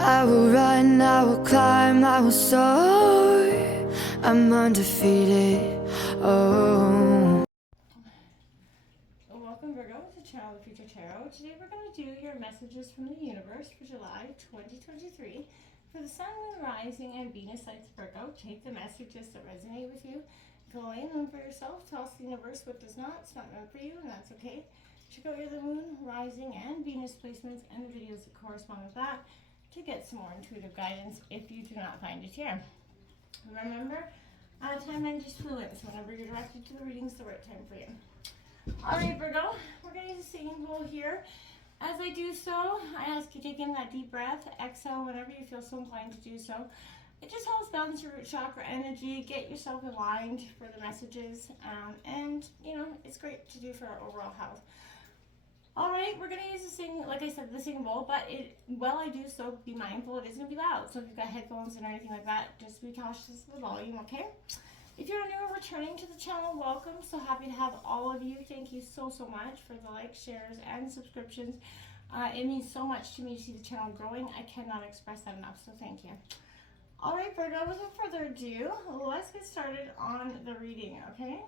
I will run, I will climb, I will soar. I'm undefeated. Oh. Welcome, Virgo, to Channel the Future Tarot. Today we're going to do your messages from the universe for July 2023 for the Sun, Moon, Rising, and Venus signs of Virgo. Take the messages that resonate with you. Go in and for yourself. Toss the universe what does not. It's not meant for you, and that's okay. Check out your the Moon, Rising, and Venus placements and the videos that correspond with that to get some more intuitive guidance if you do not find it here. Remember, time energy is fluid, so whenever you're directed to the readings, the right time for you. Alright, Virgo, we're going to use a singing bowl here. As I do so, I ask you to take in that deep breath, exhale whenever you feel so inclined to do so. It just helps balance your root chakra energy, get yourself aligned for the messages, and, you know, it's great to do for our overall health. Alright, we're going to use the singing bowl, but while I do so, be mindful, it is going to be loud. So if you've got headphones and anything like that, just be cautious of the volume, okay? If you're new or returning to the channel, welcome. So happy to have all of you. Thank you so much for the likes, shares, and subscriptions. It means so much to me to see the channel growing. I cannot express that enough, so thank you. Alright, Virgo, without further ado, let's get started on the reading, okay?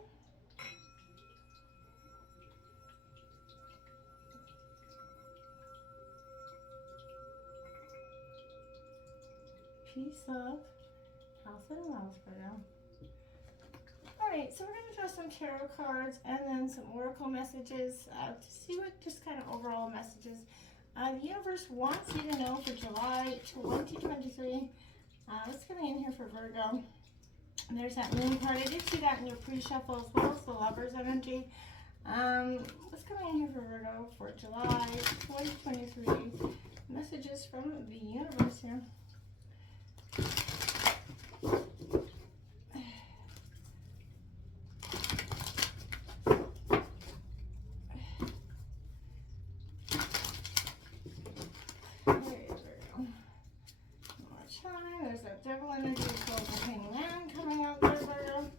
Peace, love, health, and wealth, Virgo. Alright, so we're going to draw some tarot cards and then some oracle messages to see what just kind of overall messages the universe wants you to know for July 2023. What's coming in here for Virgo? And there's that moon card. I did see that in your pre-shuffle as well as the lover's energy. What's coming in here for Virgo for July 2023? Messages from the universe here. There's that devil energy as well as the hangman coming out there, Virgo.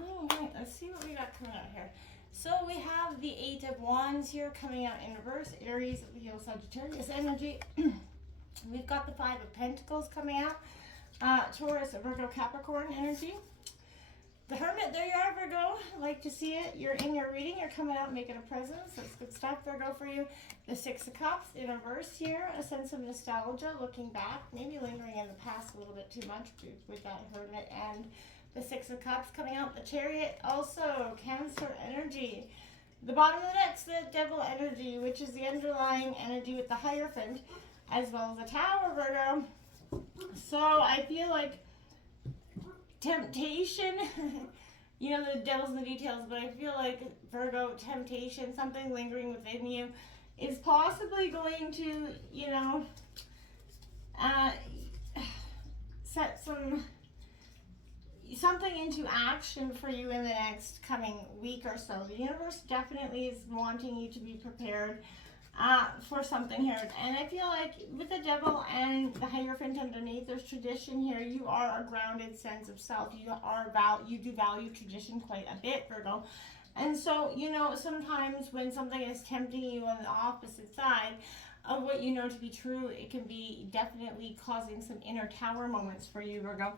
Alright, let's see what we got coming out here. So we have the Eight of Wands here coming out in reverse, Aries, Leo, Sagittarius energy. We've got the Five of Pentacles coming out, Taurus, Virgo, Capricorn energy. The Hermit, there you are, Virgo. Like to see it. You're in your reading. You're coming out making a presence. That's good stuff, Virgo, for you. The Six of Cups in reverse here. A sense of nostalgia, looking back, maybe lingering in the past a little bit too much with that Hermit and the Six of Cups coming out. The Chariot, also Cancer energy. The bottom of the deck's the Devil energy, which is the underlying energy with the Hierophant, as well as the Tower, Virgo. So I feel like temptation, you know, the devil's in the details, but I feel like Virgo, temptation, something lingering within you is possibly going to, you know, set something into action for you in the next coming week or so. The universe definitely is wanting you to be prepared for something here, and I feel like with the devil and the Hierophant underneath, there's tradition here. You are a grounded sense of self. You do value tradition quite a bit, Virgo, and so, you know, sometimes when something is tempting you on the opposite side of what you know to be true, it can be definitely causing some inner tower moments for you, Virgo,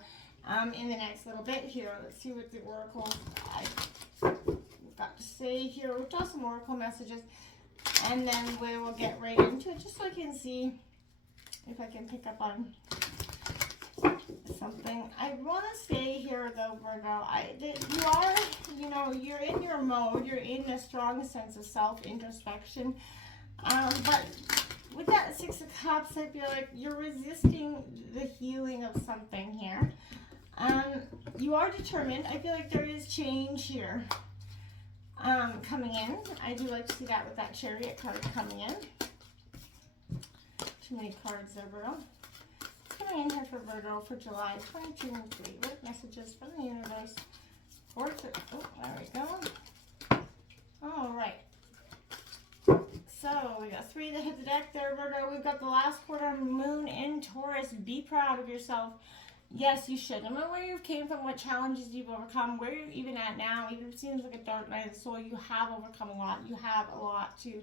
in the next little bit here. Let's see what the oracle I've got to say here. We'll draw some oracle messages, and then we will get right into it, just so I can see if I can pick up on something. I want to stay here though, Virgo. You are, you know, you're in your mode. You're in a strong sense of self-introspection. But with that Six of Cups, I feel like you're resisting the healing of something here. You are determined. I feel like there is change here. Coming in. I do like to see that with that Chariot card coming in. Too many cards there, Virgo. Coming in here for Virgo for July 2023. What messages from the universe? Oh, there we go. All right. So we got three that hit the deck there, Virgo. We've got the last quarter moon in Taurus. Be proud of yourself. Yes, you should. No matter where you came from, what challenges you've overcome, where you're even at now, even if it seems like a dark night of the soul, you have overcome a lot. You have a lot to,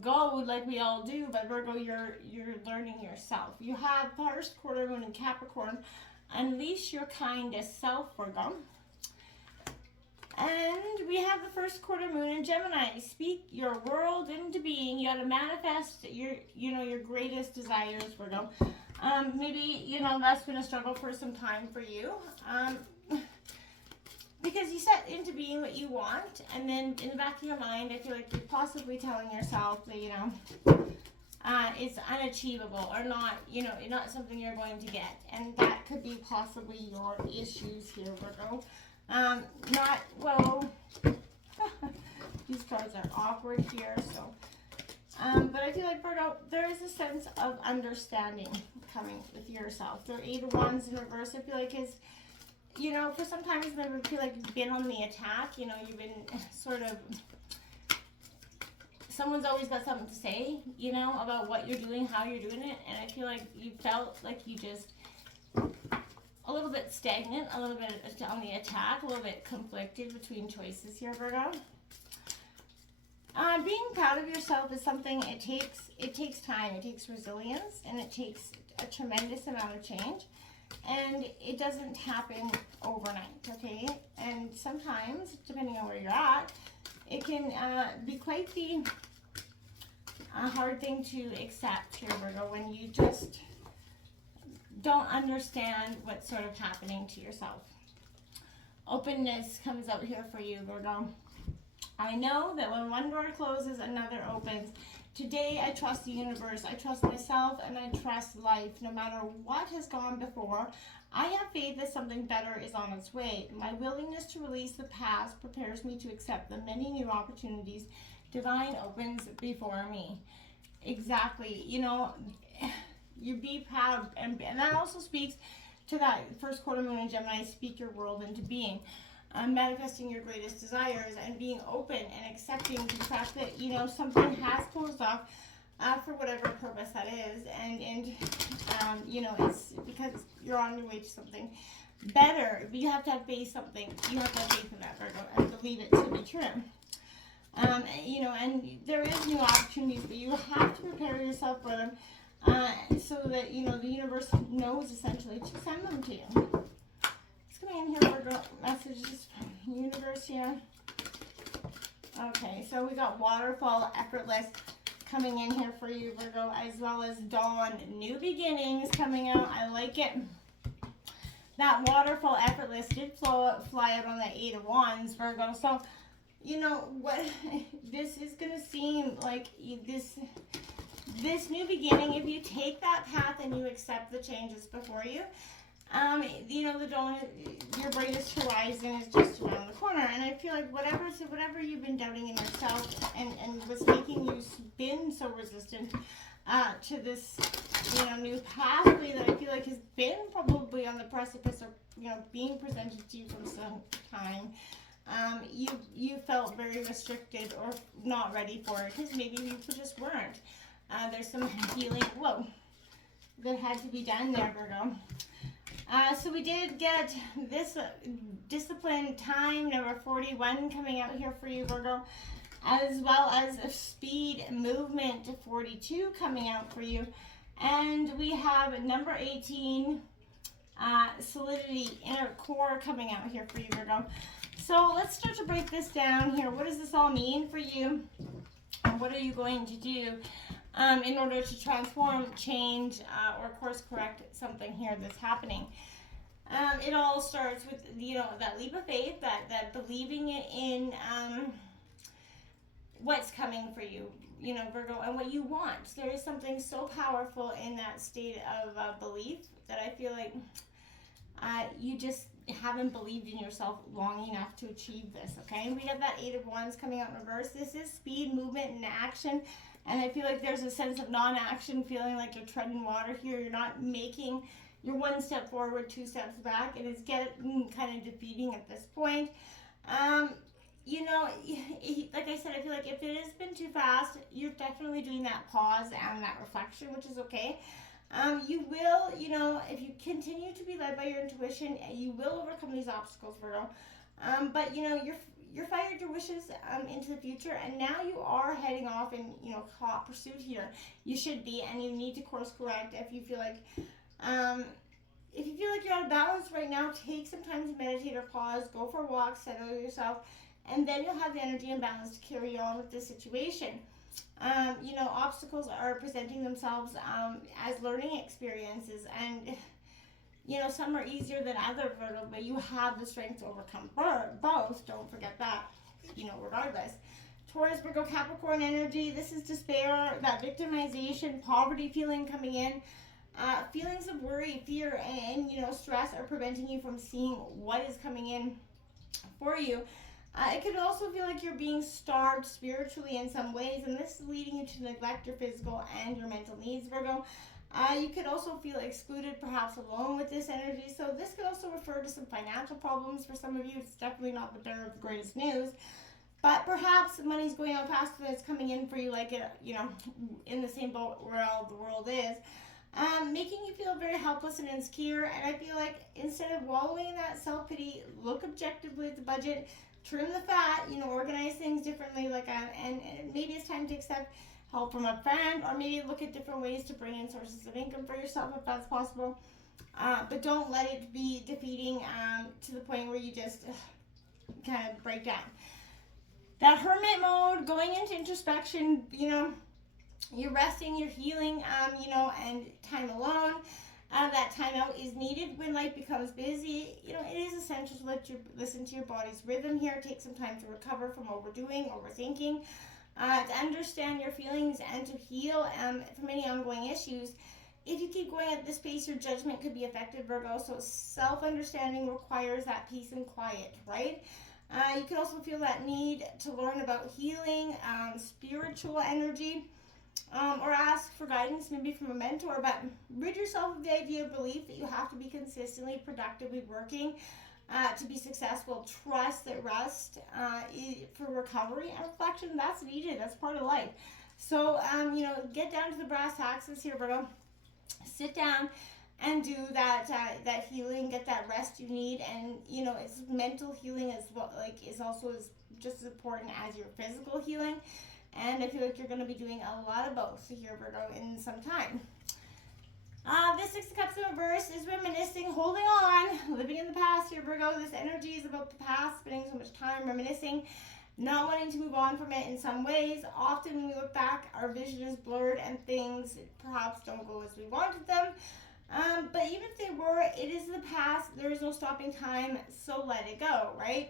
go like we all do. But Virgo, you're learning yourself. You have first quarter moon in Capricorn. Unleash your kindest self, Virgo. And we have the first quarter moon in Gemini. Speak your world into being. You got to manifest your greatest desires, Virgo. Maybe, that's been a struggle for some time for you. Because you set into being what you want, and then in the back of your mind, I feel like you're possibly telling yourself that, it's unachievable or not, not something you're going to get. And that could be possibly your issues here, Virgo. These cards are awkward here, so. But I feel like, Virgo, there is a sense of understanding coming with yourself. The Eight of Wands in reverse, I feel like is, for sometimes maybe I feel like you've been on the attack, you've been sort of, someone's always got something to say, about what you're doing, how you're doing it, and I feel like you felt like you just, a little bit stagnant, a little bit on the attack, a little bit conflicted between choices here, Virgo. Being proud of yourself is something, it takes time, it takes resilience, and it takes a tremendous amount of change, and it doesn't happen overnight, okay? And sometimes, depending on where you're at, it can be quite the hard thing to accept here, Virgo, when you just don't understand what's sort of happening to yourself. Openness comes out here for you, Virgo. I know that when one door closes, another opens. Today, I trust the universe, I trust myself, and I trust life. No matter what has gone before, I have faith that something better is on its way. My willingness to release the past prepares me to accept the many new opportunities divine opens before me. Exactly. You be proud, and that also speaks to that first quarter moon in Gemini. Speak your world into being. Manifesting your greatest desires and being open and accepting the fact that something has closed off for whatever purpose that is, and it's because you're on your way to something better. But you have to have faith. You have to have faith in that, Virgo, and believe it to be true. And there is new opportunities, but you have to prepare yourself for them, so that the universe knows essentially to send them to you. Coming in here for messages from the universe here. Okay, so we got Waterfall, Effortless coming in here for you, Virgo, as well as Dawn, New Beginnings coming out. I like it. That Waterfall, Effortless did fly out on the Eight of Wands, Virgo. So, what this is going to seem like this new beginning, if you take that path and you accept the changes before you, the dawn, your brightest horizon is just around the corner. And I feel like whatever you've been doubting in yourself and what's making you been so resistant to this, new pathway that I feel like has been probably on the precipice of, being presented to you from some time. You felt very restricted or not ready for it because maybe you just weren't. There's some healing, that had to be done there, Virgo. So we did get this discipline time, number 41, coming out here for you, Virgo, as well as a speed movement 42 coming out for you. And we have number 18, solidity, inner core coming out here for you, Virgo. So let's start to break this down here. What does this all mean for you? And what are you going to do in order to transform, change, or course correct something here that's happening? It all starts with, that leap of faith, that believing in what's coming for you, Virgo, and what you want. There is something so powerful in that state of belief that I feel like you just haven't believed in yourself long enough to achieve this, okay? We got that Eight of Wands coming out in reverse. This is speed, movement, and action. And I feel like there's a sense of non-action, feeling like you're treading water here. You're not making, you're one step forward, two steps back, and it's getting kind of defeating at this point. Like I said, I feel like if it has been too fast, you're definitely doing that pause and that reflection, which is okay. You will, if you continue to be led by your intuition, you will overcome these obstacles, Virgo. But you're fired your wishes into the future, and now you are heading off in hot pursuit here. You should be, and you need to course correct if you feel like um, you're out of balance right now. Take some time to meditate or pause, go for a walk, settle yourself, and then you'll have the energy and balance to carry on with the situation. Obstacles are presenting themselves as learning experiences, and some are easier than others, but you have the strength to overcome both. Don't forget that, regardless. Taurus, Virgo, Capricorn energy, this is despair, that victimization, poverty feeling coming in. Feelings of worry, fear, and stress are preventing you from seeing what is coming in for you. It could also feel like you're being starved spiritually in some ways, and this is leading you to neglect your physical and your mental needs, Virgo. You could also feel excluded, perhaps alone with this energy. So this could also refer to some financial problems for some of you. It's definitely not the bearer of the greatest news. But perhaps money's going out faster than it's coming in for you, like in the same boat where all the world is. Making you feel very helpless and insecure. And I feel like instead of wallowing in that self-pity, look objectively at the budget, trim the fat, organize things differently, and maybe it's time to accept help from a friend, or maybe look at different ways to bring in sources of income for yourself if that's possible. But don't let it be defeating to the point where you just kind of break down. That hermit mode, going into introspection, you're resting, you're healing, and time alone. That time out is needed when life becomes busy. It is essential to listen to your body's rhythm here. Take some time to recover from overdoing, overthinking, to understand your feelings and to heal from any ongoing issues. If you keep going at this pace, your judgment could be affected, Virgo. So self-understanding requires that peace and quiet, right? You can also feel that need to learn about healing, spiritual energy. Or ask for guidance, maybe from a mentor, but rid yourself of the idea of belief that you have to be consistently, productively working to be successful. Trust that rest for recovery and reflection, that's needed. That's part of life. So, get down to the brass tacks here, Virgo. Sit down and do that healing, get that rest you need, and it's mental healing as well. Is also just as important as your physical healing. And I feel like you're going to be doing a lot of both here, Virgo, in some time. This Six of Cups in reverse is reminiscing, holding on, living in the past here, Virgo. This energy is about the past, spending so much time reminiscing, not wanting to move on from it in some ways. Often when we look back, our vision is blurred and things perhaps don't go as we wanted them. But even if they were, it is the past. There is no stopping time, so let it go, right?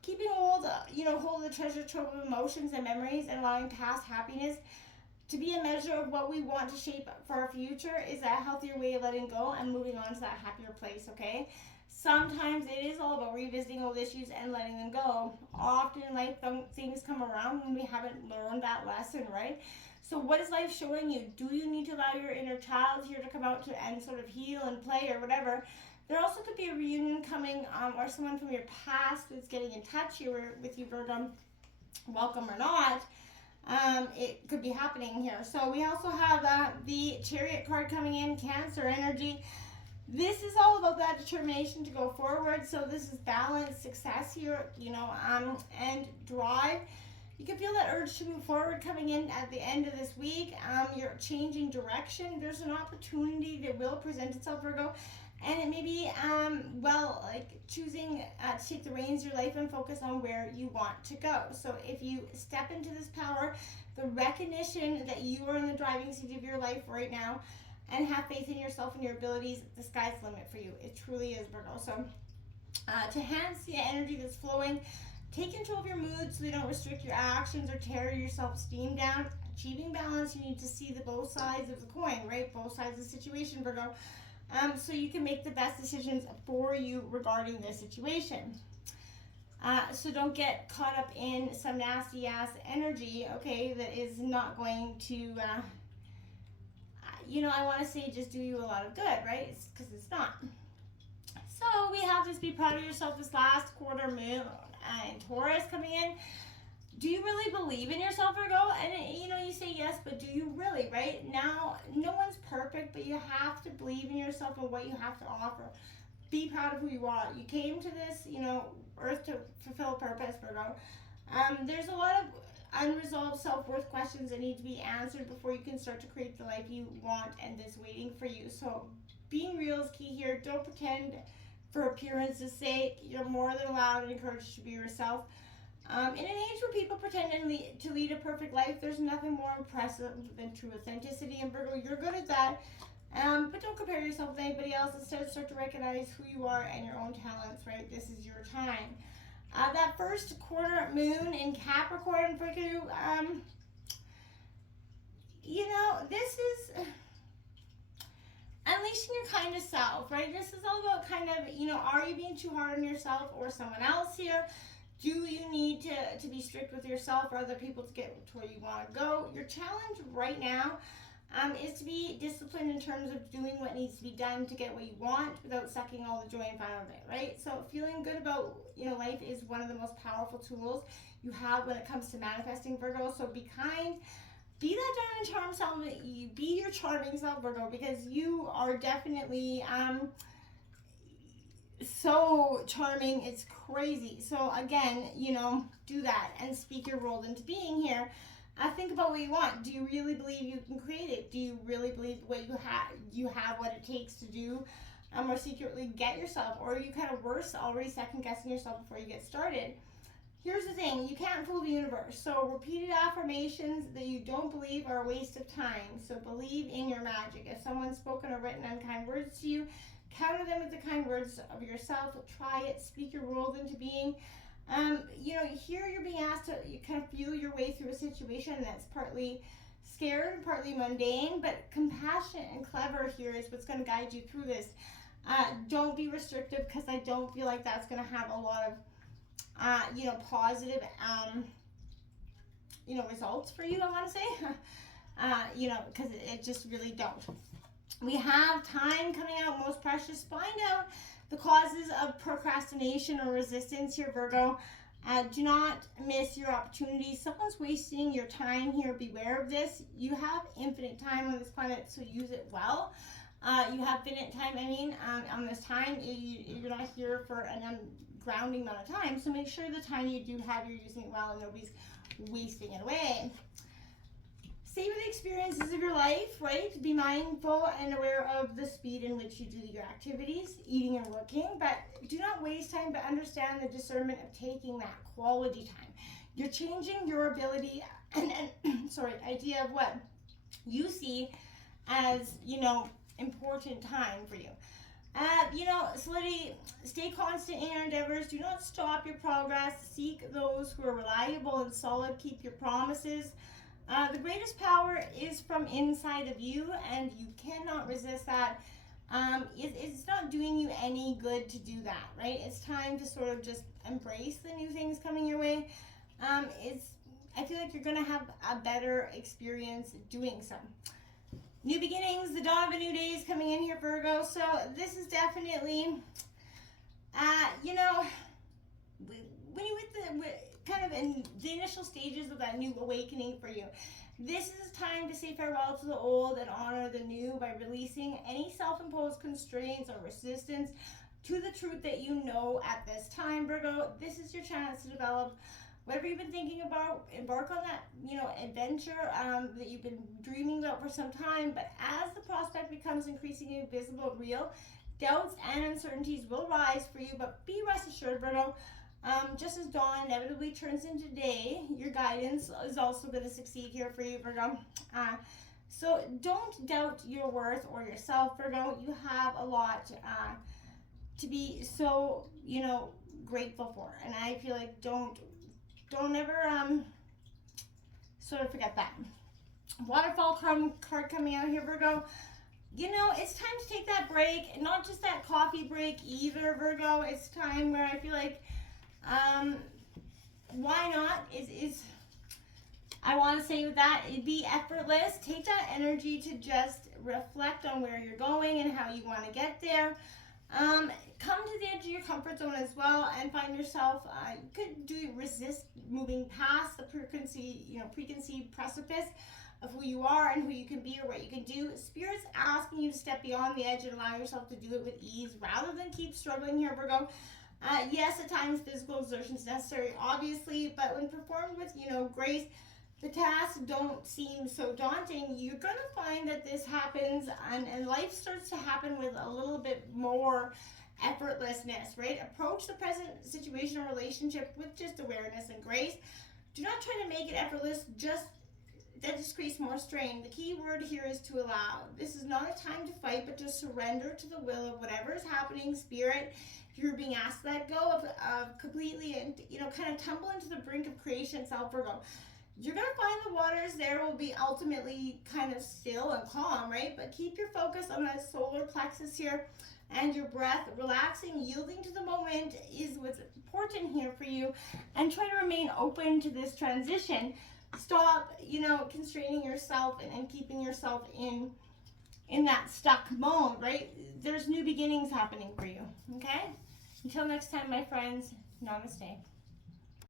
Keeping hold of the treasure trove of emotions and memories and allowing past happiness to be a measure of what we want to shape for our future is a healthier way of letting go and moving on to that happier place, okay? Sometimes it is all about revisiting old issues and letting them go. Often in life, things come around when we haven't learned that lesson, right? So what is life showing you? Do you need to allow your inner child here to come out and sort of heal and play or whatever? There also could be a reunion coming, or someone from your past that's getting in touch here with you, Virgo, welcome or not. It could be happening here. So we also have the Chariot card coming in, Cancer energy. This is all about that determination to go forward. So this is balance, success here, and drive. You can feel that urge to move forward coming in at the end of this week. You're changing direction. There's an opportunity that will present itself, Virgo. And it may be, choosing to take the reins of your life and focus on where you want to go. So if you step into this power, the recognition that you are in the driving seat of your life right now, and have faith in yourself and your abilities, the sky's the limit for you. It truly is, Virgo. So to enhance the energy that's flowing, take control of your mood so they don't restrict your actions or tear your self-esteem down. Achieving balance, you need to see the both sides of the coin, right? Both sides of the situation, Virgo. So you can make the best decisions for you regarding this situation. So don't get caught up in some nasty ass energy, okay, that is not going to, I want to say just do you a lot of good, right? Because it's not. So we have this be proud of yourself this last quarter moon and Taurus coming in. do you really believe in yourself, Virgo? And you know, you say yes, but do you really, right? Now, no one's perfect, but you have to believe in yourself and what you have to offer. Be proud of who you are. You came to this, you know, earth to fulfill a purpose, Virgo. There's a lot of unresolved self-worth questions that need to be answered before you can start to create the life you want and that's waiting for you. So being real is key here. Don't pretend for appearance's sake. You're more than allowed and encouraged to be yourself. In an age where people pretend to lead a perfect life, there's nothing more impressive than true authenticity. And Virgo, you're good at that. But don't compare yourself with anybody else. Instead, start to recognize who you are and your own talents, right? This is your time. That first quarter moon in Capricorn for you, you know, this is unleashing your kind of self, right? This is all about kind of, you know, are you being too hard on yourself or someone else here? Do you need to be strict with yourself or other people to get to where you want to go? Your challenge right now is to be disciplined in terms of doing what needs to be done to get what you want without sucking all the joy and fun out of it, right? So feeling good about, you know, life is one of the most powerful tools you have when it comes to manifesting, Virgo. So be kind. Be that diamond charm self. You be your charming self, Virgo, because you are definitely so charming. It's crazy. So again, you know, do that and speak your world into being here. Think about what you want. Do you really believe you can create it? Do you really believe what you have what it takes to do, or secretly get yourself, or are you kind of worse already second guessing yourself before you get started? Here's the thing, you can't fool the universe. So repeated affirmations that you don't believe are a waste of time. So believe in your magic. If someone's spoken or written unkind words to you, counter them with the kind words of yourself. Try it. Speak your world into being. You know, here you're being asked to you kind of feel your way through a situation that's partly scared, partly mundane, but compassionate and clever here is what's going to guide you through this. Don't be restrictive, because I don't feel like that's going to have a lot of, you know, positive, you know, results for you, I want to say. You know, because it just really don't. We have time coming out, most precious. Find out the causes of procrastination or resistance here, Virgo. Do not miss your opportunities. Someone's wasting your time here. Beware of this. You have infinite time on this planet, so use it well. You have finite time, on this time. You're not here for an grounding amount of time, so make sure the time you do have, you're using it well and nobody's wasting it away. Savor the experiences of your life, right? Be mindful and aware of the speed in which you do your activities, eating and working, but do not waste time, but understand the discernment of taking that quality time. You're changing your ability and idea of what you see as, you know, important time for you. You know, solidity, stay constant in your endeavors. Do not stop your progress. Seek those who are reliable and solid. Keep your promises. The greatest power is from inside of you, and you cannot resist that. It's not doing you any good to do that, right? It's time to sort of just embrace the new things coming your way. I feel like you're going to have a better experience doing so. New beginnings, the dawn of a new day is coming in here, Virgo. So this is definitely, you know, when you kind of in the initial stages of that new awakening for you, this is time to say farewell to the old and honor the new by releasing any self-imposed constraints or resistance to the truth that you know at this time, Virgo. This is your chance to develop whatever you've been thinking about. Embark on that, you know, adventure that you've been dreaming about for some time. But as the prospect becomes increasingly visible and real, doubts and uncertainties will rise for you. But be rest assured, Virgo, just as dawn inevitably turns into day, your guidance is also going to succeed here for you, Virgo. So don't doubt your worth or yourself, Virgo. You have a lot to be so, you know, grateful for. And I feel like don't ever sort of forget that. Waterfall card coming out here, Virgo. You know, it's time to take that break. Not just that coffee break either, Virgo. It's time where I feel like, why not? I want to say with that, it'd be effortless. Take that energy to just reflect on where you're going and how you want to get there. Come to the edge of your comfort zone as well, and find yourself. Resist moving past the preconceived precipice of who you are and who you can be or what you can do. Spirit's asking you to step beyond the edge and allow yourself to do it with ease rather than keep struggling here, Virgo. Yes, at times physical exertion is necessary, obviously, but when performed with, grace, the tasks don't seem so daunting. You're going to find that this happens and life starts to happen with a little bit more effortlessness, right? Approach the present situation or relationship with just awareness and grace. Do not try to make it effortless, that just creates more strain. The key word here is to allow. This is not a time to fight, but to surrender to the will of whatever is happening, Spirit. If you're being asked to let go of completely and, kind of tumble into the brink of creation itself, Virgo, you're going to find the waters there will be ultimately kind of still and calm, right? But keep your focus on that solar plexus here and your breath. Relaxing, yielding to the moment is what's important here for you, and try to remain open to this transition. Stop, constraining yourself and keeping yourself in that stuck mode, right? There's new beginnings happening for you, okay? Until next time, my friends, namaste.